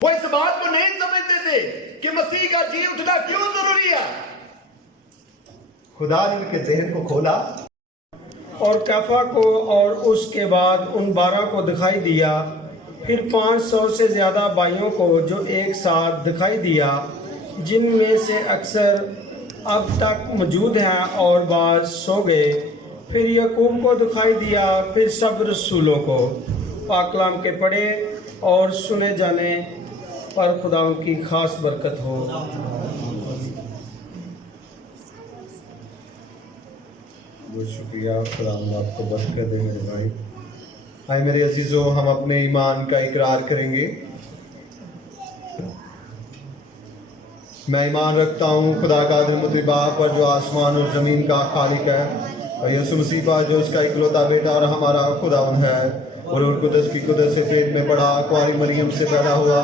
وہ اس بات کو نہیں سمجھتے تھے کہ مسیح کا جی اٹھنا کیوں ضروری ہے. خدا نے ان کے ذہن کو کھولا اور کیفا کو اور اس کے بعد ان 12 کو دکھائی دیا، پھر 500 سے زیادہ بھائیوں کو جو ایک ساتھ دکھائی دیا، جن میں سے اکثر اب تک موجود ہیں اور بعض سو گئے. پھر یعقوب کو دکھائی دیا، پھر سب رسولوں کو. پاک کلام کے پڑھے اور سنے جانے پر خداؤں کی خاص برکت ہو. بہت شکریہ. خدا آپ کو برکت دے میرے بھائی. ہائے میرے عزیزو، ہم اپنے ایمان کا اقرار کریں گے. میں ایمان رکھتا ہوں خدا قادر مطیع پر جو آسمان اور زمین کا خالق ہے، اور یسوع مسیح پر جو اس کا اکلوتا بیٹا اور ہمارا خداوند ہے، اور روح القدس کی قدرت سے پیٹ میں پڑا، کنواری مریم سے پیدا ہوا،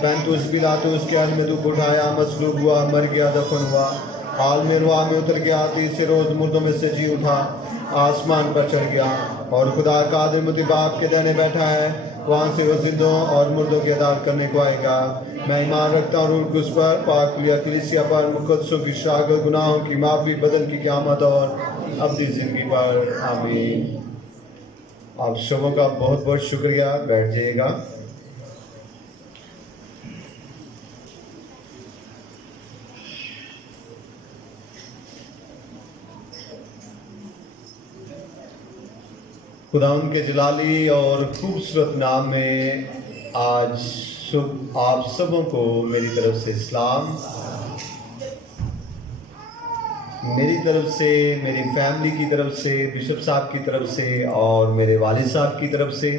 پینتوس پیلاطس کے عہد میں دکھ اٹھایا، مصلوب ہوا، مر گیا، دفن ہوا، عالم ارواح میں اتر گیا، تیسرے روز مردوں میں سے جی اٹھا، آسمان پر چڑھ گیا، اور خدا قادر مطیع باپ کے دہنے بیٹھا ہے، وہاں سے وہ زندوں اور مردوں کی عدالت کرنے کو آئے گا. میں ایمان رکھتا ہوں روح القدس پر، پاک کلیسیا پر، مقدسوں کی شراکت، گناہوں کی معافی، بدن کی قیامت اور ابدی زندگی پر. آمین. آپ سبوں کا بہت بہت شکریہ. بیٹھ جائیے گا. خداوند کے جلالی اور خوبصورت نام میں آج صبح آپ سبوں کو میری طرف سے اسلام. میری طرف سے، میری فیملی کی طرف سے، بشپ صاحب کی طرف سے اور میرے والد صاحب کی طرف سے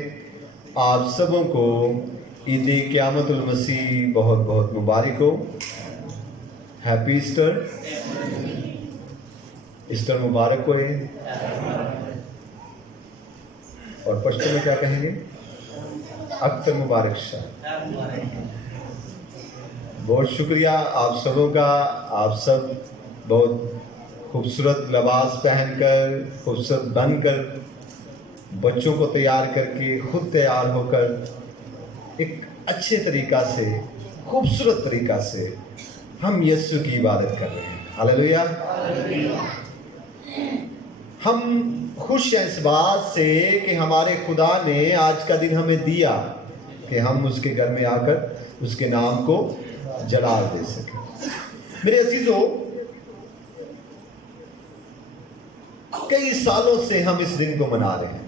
آپ سبوں کو عید قیامت المسیح بہت بہت مبارک ہو. Happy Easter. ایسٹر مبارک ہوئے. اور پشتو میں کیا کہیں گے؟ اختر مبارک شاہ. بہت شکریہ آپ سبوں کا. آپ سب بہت خوبصورت لباس پہن کر، خوبصورت بن کر، بچوں کو تیار کر کے، خود تیار ہو کر ایک اچھے طریقہ سے، خوبصورت طریقہ سے ہم یسوع کی عبادت کر رہے ہیں. ہاللیلویہ. ہم خوش ہیں اس بات سے کہ ہمارے خدا نے آج کا دن ہمیں دیا کہ ہم اس کے گھر میں آ کر اس کے نام کو جلال دے سکیں. میرے عزیزو، کئی سالوں سے ہم اس دن کو منا رہے ہیں.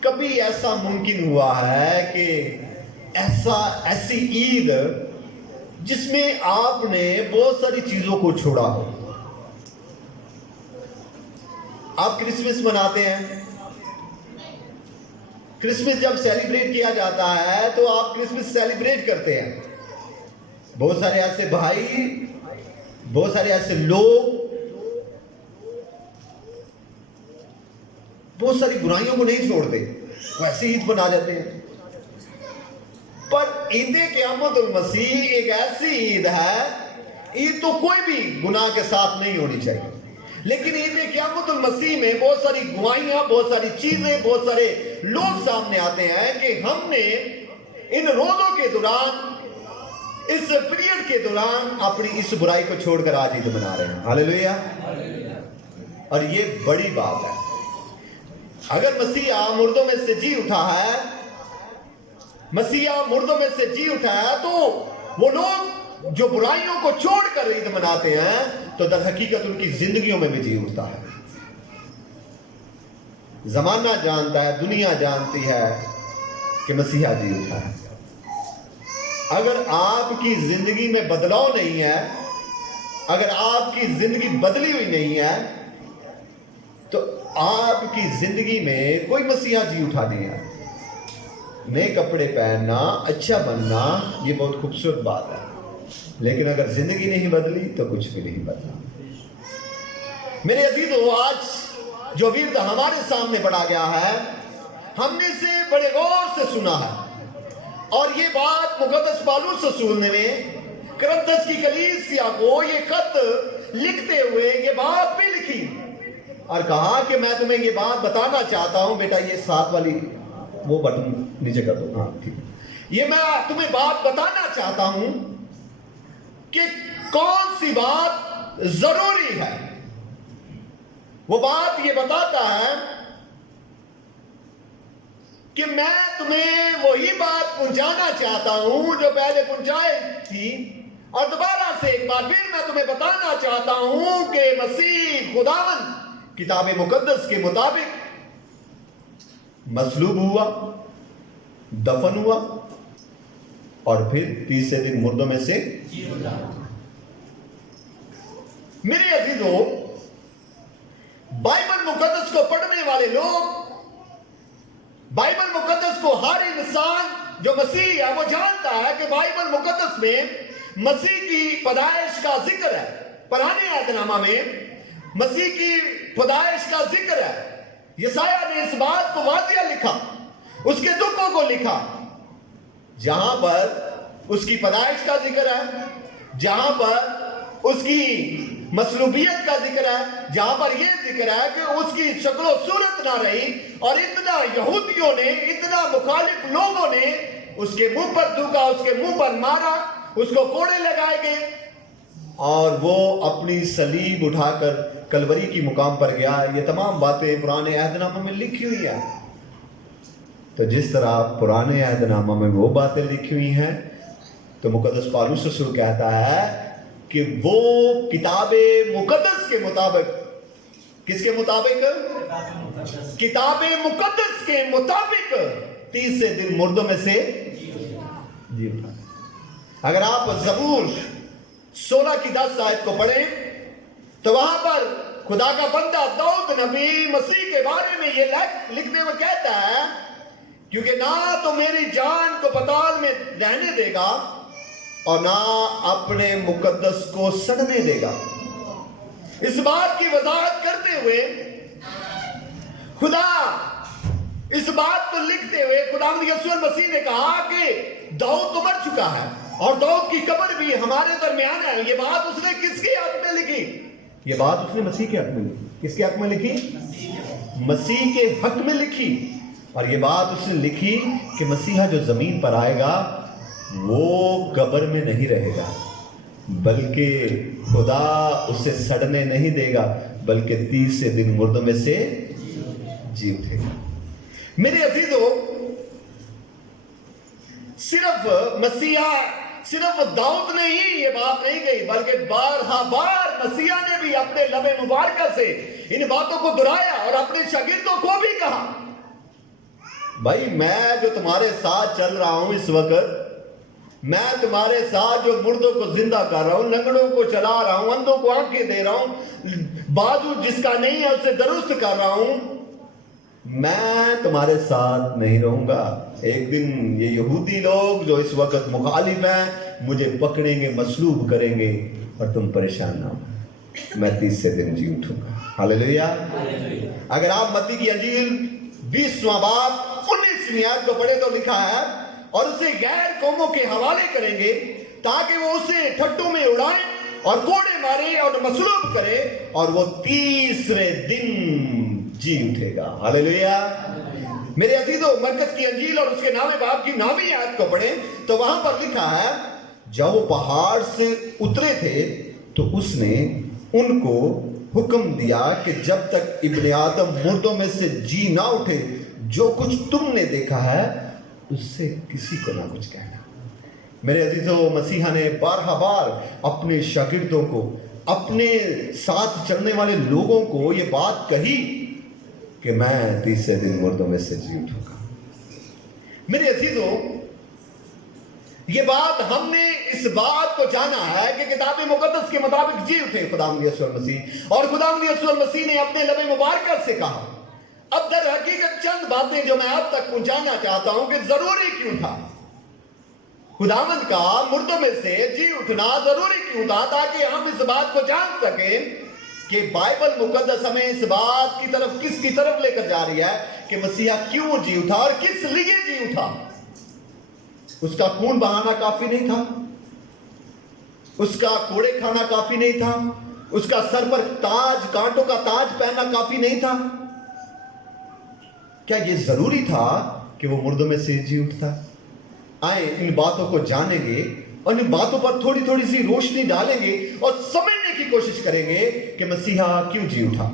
کبھی ایسا ممکن ہوا ہے کہ ایسی عید جس میں آپ نے بہت ساری چیزوں کو چھوڑا ہو. آپ کرسمس مناتے ہیں. کرسمس جب سیلیبریٹ کیا جاتا ہے تو آپ کرسمس سیلیبریٹ کرتے ہیں. بہت سارے ایسے بھائی، بہت سارے ایسے لوگ بہت ساری برائیوں کو نہیں چھوڑتے، وہ ایسے عید بنا جاتے ہیں. پر عید قیامت المسیح ایک ایسی عید ہے، عید تو کوئی بھی گناہ کے ساتھ نہیں ہونی چاہیے، لیکن عید قیامت المسیح میں بہت ساری گوائیاں، بہت ساری چیزیں، بہت سارے لوگ سامنے آتے ہیں کہ ہم نے ان روزوں کے دوران، اس پیریڈ کے دوران اپنی اس برائی کو چھوڑ کر آج عید منا رہے ہیں. ہاللیلویہ. اور یہ بڑی بات ہے. اگر مسیح مردوں میں سے جی اٹھا ہے، مسیح مردوں میں سے جی اٹھا ہے، تو وہ لوگ جو برائیوں کو چھوڑ کر عید مناتے ہیں تو در حقیقت ان کی زندگیوں میں بھی جی اٹھتا ہے. زمانہ جانتا ہے، دنیا جانتی ہے کہ مسیحا جی اٹھا ہے. اگر آپ کی زندگی میں بدلاؤ نہیں ہے، اگر آپ کی زندگی بدلی ہوئی نہیں ہے، تو آپ کی زندگی میں کوئی مسیحا جی اٹھا نہیں ہے. نئے کپڑے پہننا، اچھا بننا، یہ بہت خوبصورت بات ہے، لیکن اگر زندگی نہیں بدلی تو کچھ بھی نہیں بدلا. میرے عزیزو، آج جو ورد ہمارے سامنے پڑھا گیا ہے، ہم نے اسے بڑے غور سے سنا ہے، اور یہ بات مقدس پالوس رسول نے کرنتھس کی کلیسیا کو یہ خط لکھتے ہوئے یہ بات بھی لکھی اور کہا کہ میں تمہیں یہ بات بتانا چاہتا ہوں بیٹا. یہ 7 والی वो बटन नीचे कर दो, हाँ ठीक है। ये मैं तुम्हें बात बताना चाहता हूं कि कौन सी बात जरूरी है। वो बात ये बताता है कि मैं तुम्हें वही बात पहुंचाना चाहता हूं जो पहले पहुंचाई थी, और दोबारा से एक बार फिर मैं तुम्हें बताना चाहता हूं कि मसीह खुदावंद किताब मुकद्दस के मुताबिक मसलूब हुआ, दफन हुआ और फिर तीसरे दिन मुर्दों में से जी उठा। मेरे अजीजों, बाइबल मुकद्दस को पढ़ने वाले लोग, बाइबल मुकद्दस को हर इंसान जो मसीह है वो जानता है कि बाइबल मुकद्दस में मसीह की पैदाइश का जिक्र है। पुराने अहदनामा में मसीह की पैदाइश का जिक्र है। यशायाह ने इस बात को वाजिया लिखा, उसके दुखों को लिखा, जहां पर उसकी पैदाइश का जिक्र है, जहां पर उसकी मसलूबियत का जिक्र है, जहां पर यह जिक्र है कि उसकी शक्लो सूरत ना रही और इतना यहूदियों ने, इतना मुखालिफ लोगों ने उसके मुंह पर थूका, उसके मुंह पर मारा, उसको कोड़े लगाए गए और वो अपनी सलीब उठाकर कलवरी की मुकाम पर गया। ये तमाम बातें पुराने अहदनामा में लिखी हुई है। तो जिस तरह पुराने अहदनामा में वो बातें लिखी हुई हैं, तो मुकद्दस पौलुस रसूल कहता है कि वो किताबे मुकद्दस के मुताबिक, किसके मुताबिक? किताबे मुकद्दस के मुताबिक तीसरे दिन मुर्दों में से जी उठा। अगर आप ज़बूर 16 की 10 आयत को पढ़ें तो वहां पर खुदा का बंदा दाऊद नबी मसीह के बारे में ये लिखने में कहता है, क्योंकि ना तो मेरी जान को पताल में रहने देगा और ना अपने मुकद्दस को सड़ने देगा। इस बात की वजाहत करते हुए खुदा, इस बात को लिखते हुए खुदावंद यीशु मसीह ने कहा कि दाऊद तो मर चुका है और दाऊद की कब्र भी हमारे दरमियान है। ये बात उसने किसके हक में लिखी? ये बात उसने मसीह के हक में लिखी। किसके हक में लिखी? मसीह के हक में लिखी। और ये बात उसने लिखी कि मसीहा जो जमीन पर आएगा वो कब्र में नहीं रहेगा, बल्कि खुदा उसे सड़ने नहीं देगा, बल्कि तीसरे दिन मुर्दों में से जी उठेगा। मेरे अजीजों, सिर्फ मसीहा, सिर्फ दाऊद ने ही ये बात नहीं कही, बल्कि बार मसीहा ने भी अपने लबे मुबारक से इन बातों को दोहराया और अपने शागिर्दों को भी कहा, भाई मैं जो तुम्हारे साथ चल रहा हूं इस वक्त, मैं तुम्हारे साथ जो मुर्दों को जिंदा कर रहा हूं, लंगड़ों को चला रहा हूं, अंधों को आंखें दे रहा हूं, बाजू जिसका नहीं है उसे दुरुस्त कर रहा हूं, मैं तुम्हारे साथ नहीं रहूंगा। एक दिन ये यहूदी लोग जो इस वक्त मुखालिफ हैं मुझे पकड़ेंगे, मसलूब करेंगे और तुम परेशान ना हो, मैं तीसरे दिन जी उठूंगा। हालेलुया। अगर आप मत्ती की अंजील 20वां बाब 19वीं आयत को पढ़े तो लिखा है, और उसे गैर कौमों के हवाले करेंगे ताकि वो उसे ठट्टू में उड़ाएं और कोड़े मारे और मसलूब करे, और वो तीसरे दिन जी उठेगा। हालेलुया। मेरे अजीजों, मरकज की अंजील और उसके 9वें बाब की 9वीं आयत को पढ़ें तो वहां पर लिखा है, जब वो पहाड़ से उतरे थे तो उसने उनको हुक्म दिया कि जब तक इब्ने आदम मुर्दों में से जी ना उठे, जो कुछ तुमने देखा है उससे किसी को ना कुछ कहना। मेरे अजीजों, मसीहा ने बार अपने शागिर्दों को, अपने साथ चलने वाले लोगों को ये बात कही कि मैं तीसरे दिन मुर्दों में से जी उठूंगा। मेरे अजीजों, ये बात हमने इस बात को जाना है कि किताब मुकद्दस के मुताबिक जी उठे खुदावंद यीशु मसीह, और खुदावंद यीशु मसीह ने अपने लबे मुबारक से कहा। अब दर हकीकत चंद बातें जो मैं अब तक पहुंचाना चाहता हूं कि जरूरी क्यों था खुदावंद का मुर्दों में से जी उठना, जरूरी क्यों था, ताकि हम इस बात को जान सकें कि बाइबल मुकद्दस हमें इस बात की तरफ, किसकी तरफ लेकर जा रही है कि मसीहा क्यों जी उठा और किस लिए जी उठा। उसका खून बहाना काफी नहीं था, उसका कोड़े खाना काफी नहीं था, उसका सर पर ताज, कांटों का ताज पहनना काफी नहीं था। क्या यह जरूरी था कि वो मुर्दों में से जी उठता। आए इन बातों को जानेंगे और इन बातों पर थोड़ी थोड़ी सी रोशनी डालेंगे और समझने की कोशिश करेंगे कि मसीहा क्यों जी उठा।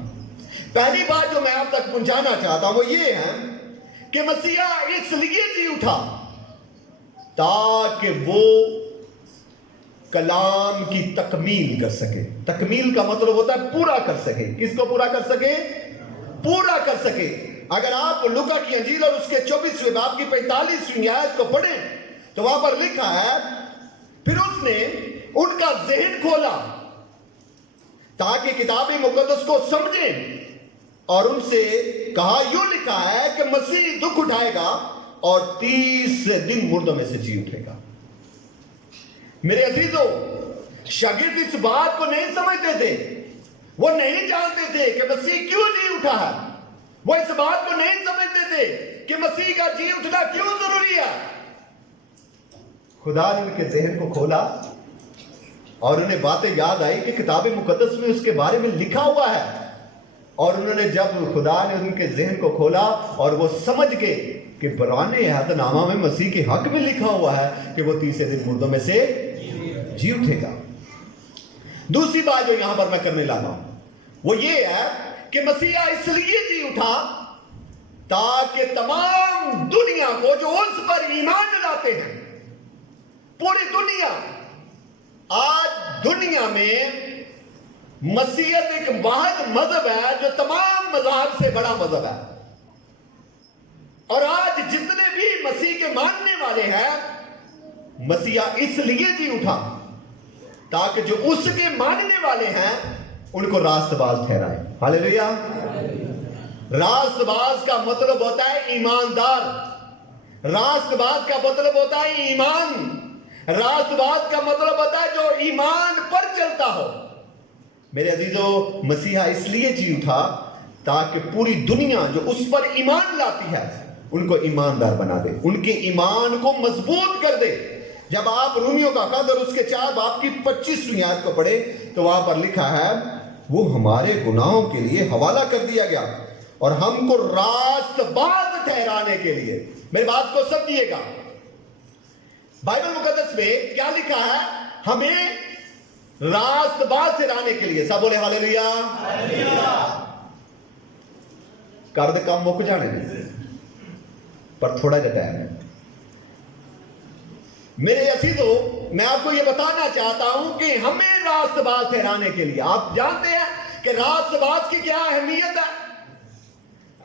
पहली बात जो मैं आप तक पहुंचाना चाहता हूं वो ये है कि मसीहा इसलिए जी उठा ताकि वो कलाम की तकमील कर सके। तकमील का मतलब होता है पूरा कर सके। किसको पूरा कर सके? पूरा कर सके। अगर आप लूका की अंजील और उसके 24वें बाब की 45वीं आयत को पढ़ें तो वहां पर लिखा है, फिर उसने उनका ज़हन खोला ताकि किताब मुकद्दस को समझें और उनसे कहा, यूं लिखा है कि मसीह दुख उठाएगा और 30 दिन मुर्दों में से जी उठेगा। मेरे अजीजों, शागिर्द इस बात को नहीं समझते थे। वो नहीं जानते थे कि मसीह क्यों जी उठा है। वो इस बात को नहीं समझते थे कि मसीह का जी उठना क्यों जरूरी है। खुदा ने उनके ज़हन को खोला और उन्हें बातें याद आई कि किताब मुकद्दस में उसके बारे में लिखा हुआ है। और उन्होंने, जब खुदा ने उनके ज़हन को खोला और वो समझ गए कि पुराने अहदनामा में मसीह के हक में लिखा हुआ है कि वो 30 दिन मुर्दों में से जी उठेगा। दूसरी बात जो यहां पर मैं करने लगा हूं वो ये है कि मसीहा इसलिए जी उठा ताकि तमाम दुनिया को जो उस पर ईमान लाते हैं, पूरी दुनिया, आज दुनिया में मसीहत एक वाहिद मजहब है जो तमाम मजहब से बड़ा मजहब है। और आज जितने भी मसीह के मानने वाले हैं, मसीहा इसलिए जी उठा ताकि जो उसके मानने वाले हैं उनको रास्तबाज ठहराए। हालेलुया। रास्तबाज का मतलब होता है ईमानदार। रास्तबाज का मतलब होता है ईमान। रास्तबाज का मतलब होता है जो ईमान पर चलता हो। मेरे अजीजों, मसीहा इसलिए जी उठा ताकि पूरी दुनिया जो उस पर ईमान लाती है उनको ईमानदार बना दे, उनके ईमान को मजबूत कर दे। जब आप रोमियो का खत और उसके 4 बाब की 25वीं आयत को पढ़े तो वहां पर लिखा है, वो हमारे गुनाहों के लिए हवाला कर दिया गया और हमको रास्तबाज ठहराने के लिए। मेरी बात को समझिएगा, बाइबल मुकद्दस में क्या लिखा है? हमें रास्तबाज ठहराने के लिए। सब बोले हालेलुया। कर दे काम मुक जाने पर थोड़ा जा टाइम है। मेरे अजीजों, मैं आपको यह बताना चाहता हूं कि हमें रास्तबाज ठहराने के लिए, आप जानते हैं कि रास्तबाज की क्या अहमियत है?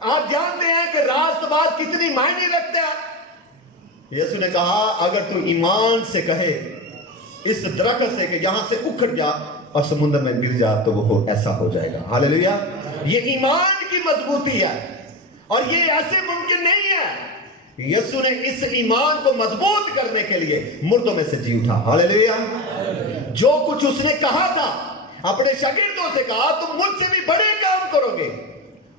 आप जानते हैं कि रास्तबाज कितनी मायने रखता है? यीशु ने कहा, अगर तू ईमान से कहे इस दरख्त से कि यहां से उखड़ जा और समुद्र में गिर जा तो वो ऐसा हो जाएगा। हालेलुया। ये ईमान की मजबूती है और ये ऐसे मुमकिन नहीं है। यीशु ने इस ईमान को मजबूत करने के लिए मुर्दों में से जी उठा। हालेलुया। जो कुछ उसने कहा था, अपने शागिर्दों से कहा, तुम मुझसे भी बड़े काम करोगे।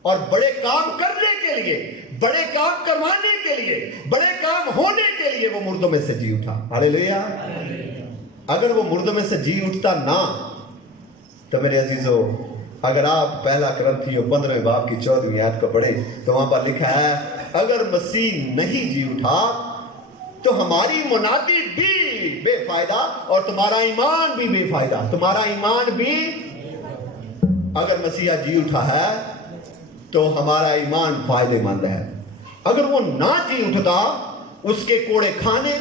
और बड़े काम करने के लिए, बड़े काम करवाने के लिए, बड़े काम होने के लिए वो मुर्दों में से जी उठा। हालेलुया। अगर वो मुर्दों में से जी उठता ना तो मेरे अजीजों, अगर आप पहला कुरिन्थियों 15वें बाब की 14वीं आयत को पढ़े तो वहां पर लिखा है, अगर मसीह नहीं जी उठा तो हमारी मुनादी भी बेफायदा और तुम्हारा ईमान भी बेफायदा। तुम्हारा ईमान भी, अगर मसीहा जी उठा है तो हमारा ईमान फायदेमंद है। अगर वो ना जी उठता, उसके कोड़े खाने,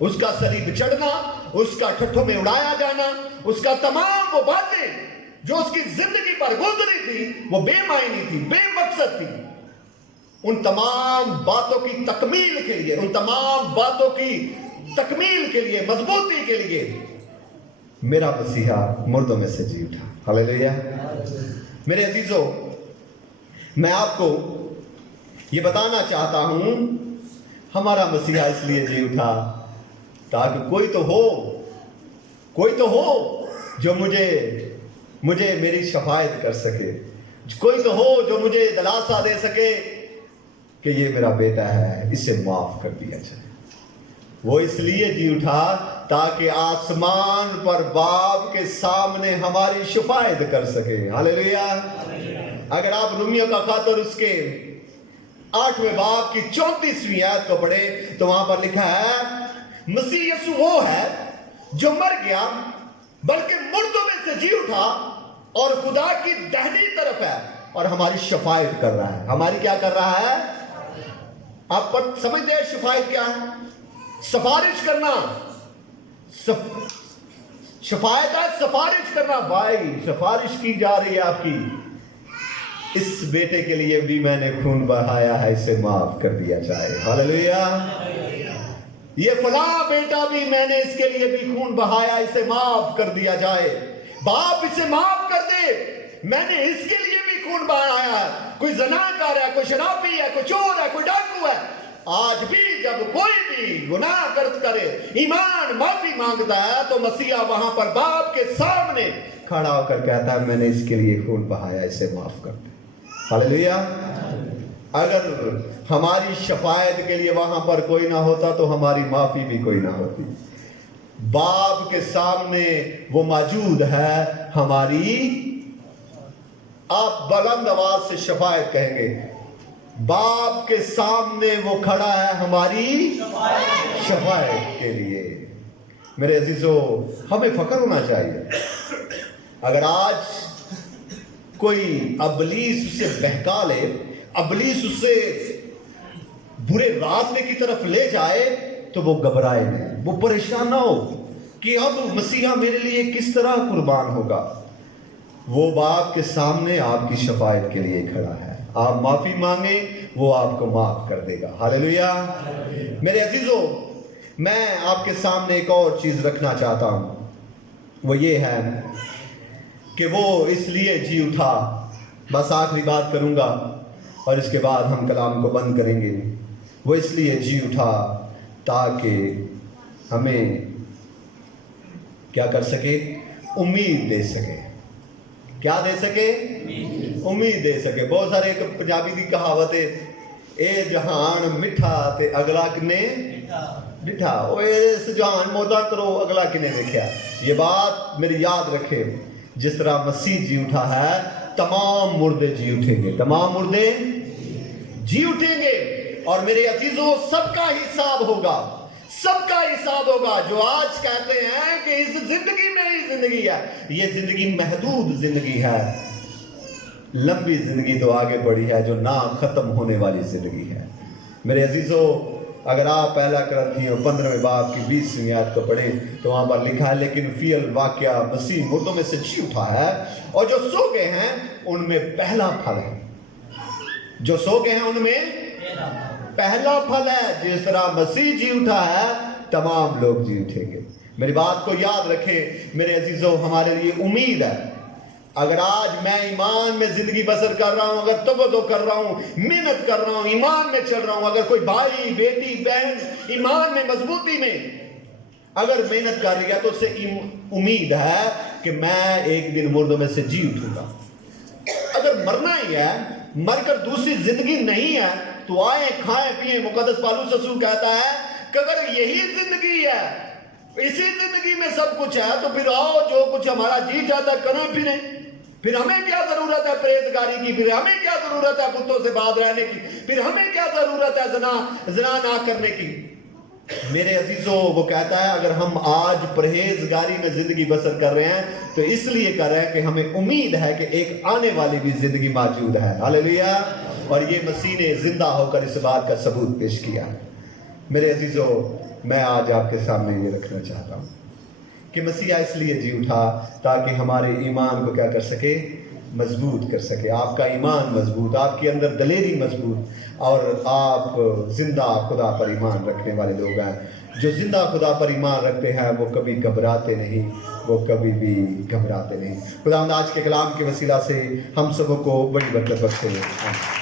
उसका सलीब चढ़ना, उसका ठट्ठों में उड़ाया जाना, उसका तमाम वो बातें जो उसकी जिंदगी पर गुजरी थी वो बेमायनी थी, बेमकसद थी। उन तमाम बातों की तकमील के लिए, उन तमाम बातों की तकमील के लिए, मजबूती के लिए मेरा मसीहा मुर्दों में से जी उठा। हालेलुया। मेरे अजीजों, मैं आपको ये बताना चाहता हूं, हमारा मसीहा इसलिए जी उठा ताकि कोई तो हो जो मुझे मेरी शफायत कर सके, कोई तो हो जो मुझे दिलासा दे सके कि ये मेरा बेटा है, इसे माफ कर दिया जाए। वो इसलिए जी उठा ताकि आसमान पर बाप के सामने हमारी शफायत कर सके। हालेलुया। अगर आप रोमियो का खत और उसके 8वें बाब की 34वीं आयत को पढ़े तो वहां पर लिखा है, मसीह यीशु वो है जो मर गया बल्कि मुर्दों में से जी उठा और खुदा की दाहिनी तरफ है और हमारी शफायत कर रहा है। हमारी क्या कर रहा है? आप समझते हैं शफायत क्या है? सिफारिश करना। शफायत है सिफारिश करना। भाई सिफारिश की जा रही है आपकी, इस बेटे के लिए भी मैंने खून बहाया है, इसे माफ कर दिया जाए। हालेलुया। ये फला बेटा भी मैंने इसके लिए भी खून बहाया, इसे माफ कर दिया जाए। बाप इसे माफ कर दे, मैंने इसके लिए भी खून बहाया है। कोई ज़नाकार है, कोई शराबी है, कोई चोर है, कोई डाकू है, आज भी जब कोई भी गुनाह करे, ईमान माफी मांगता है, तो मसीहा वहां पर बाप के सामने खड़ा होकर कहता है, मैंने इसके लिए खून बहाया, इसे माफ कर दे। हालेलुया। अगर हमारी शफायत के लिए वहां पर कोई ना होता तो हमारी माफी भी कोई ना होती। बाप के सामने वो मौजूद है हमारी, आप बुलंद आवाज से शफायत कहेंगे, बाप के सामने वो खड़ा है हमारी शफायत के लिए। मेरे अजीजों, हमें फक्र होना चाहिए। अगर आज कोई अबलीस उसे बहका ले, अबलीस उसे बुरे रास्ते की तरफ ले जाए, तो वो घबराए नहीं, वो परेशान ना हो कि अब मसीहा मेरे लिए किस तरह कुर्बान होगा। वो बाप के सामने आपकी शफायत के लिए खड़ा है। आप माफी मांगे, वो आपको माफ कर देगा। हालेलुया। मेरे अजीजों, मैं आपके सामने एक और चीज रखना चाहता हूं, वो ये है कि वो इसलिए जी उठा, बस आखिरी बात करूंगा और इसके बाद हम कलाम को बंद करेंगे। वो इसलिए जी उठा ताकि हमें क्या कर सके? उम्मीद दे सके। क्या दे सके? उम्मीद दे सके। बहुत सारे एक पंजाबी की कहावत है, ए जहान मिठा ते अगला किने मिठा। इस जहान मौदा करो, अगला किने देखा। ये बात मेरी याद रखे, जिस तरह मसीह जी उठा है, तमाम मुर्दे जी उठेंगे, तमाम मुर्दे जी उठेंगे। और मेरे अजीजों, सबका हिसाब होगा, सबका हिसाब होगा। जो आज कहते हैं कि इस जिंदगी में ही जिंदगी है, ये जिंदगी महदूद जिंदगी है। लंबी जिंदगी तो आगे बढ़ी है, जो ना खत्म होने वाली जिंदगी है। मेरे अजीजों, अगर आप पहला कुरिन्थियों 15वें बाब की 20वीं आयत को पढ़ें तो वहां पर लिखा है, लेकिन फियल वाक्या मसीह मुर्दों में से जी उठा है और जो सो गए हैं उनमें पहला फल है। जो सो गए हैं उनमें पहला फल है। जिस तरह मसीह जी उठा है, तमाम लोग जी उठेंगे। मेरी बात को याद रखें मेरे अजीजों, हमारे लिए उम्मीद है। अगर आज मैं ईमान में जिंदगी बसर कर रहा हूं, अगर तवज्जो कर रहा हूं, मेहनत कर रहा हूं, ईमान में चल रहा हूं, अगर कोई भाई बेटी बहन ईमान में मजबूती में अगर मेहनत कर रही है, तो उससे उम्मीद है कि मैं एक दिन मुर्दों में से जी उठूंगा। अगर मरना ही है, मरकर दूसरी जिंदगी नहीं है, तो आए खाएं पिए। मुकद्दस पौलुस रसूल कहता है कि अगर यही जिंदगी है, इसी जिंदगी में सब कुछ है, तो फिर आओ जो कुछ हमारा जी जाता करें फिर हमें क्या जरूरत है परहेजगारी की, फिर हमें क्या जरूरत है बुतों से बात रहने की, फिर हमें क्या जरूरत है ज़िना ना करने की। मेरे अजीजों, वो कहता है अगर हम आज परहेजगारी में जिंदगी बसर कर रहे हैं तो इसलिए कर रहे हैं कि हमें उम्मीद है कि एक आने वाली भी जिंदगी मौजूद है। हालेलुया। और ये मसीह ने जिंदा होकर इस बात का सबूत पेश किया। मेरे अजीजों, मैं आज आपके सामने ये रखना चाहता हूँ कि मसीहा इसलिए जी उठा ताकि हमारे ईमान को क्या कर सके? मजबूत कर सके। आपका ईमान मजबूत, आपके अंदर दलेरी मजबूत, और आप जिंदा खुदा पर ईमान रखने वाले लोग हैं। जो जिंदा खुदा पर ईमान रखते हैं वो कभी घबराते नहीं, वो कभी भी घबराते नहीं। खुदा आज के कलाम के वसीला से हम सबों को बड़ी बरकत बख्शे।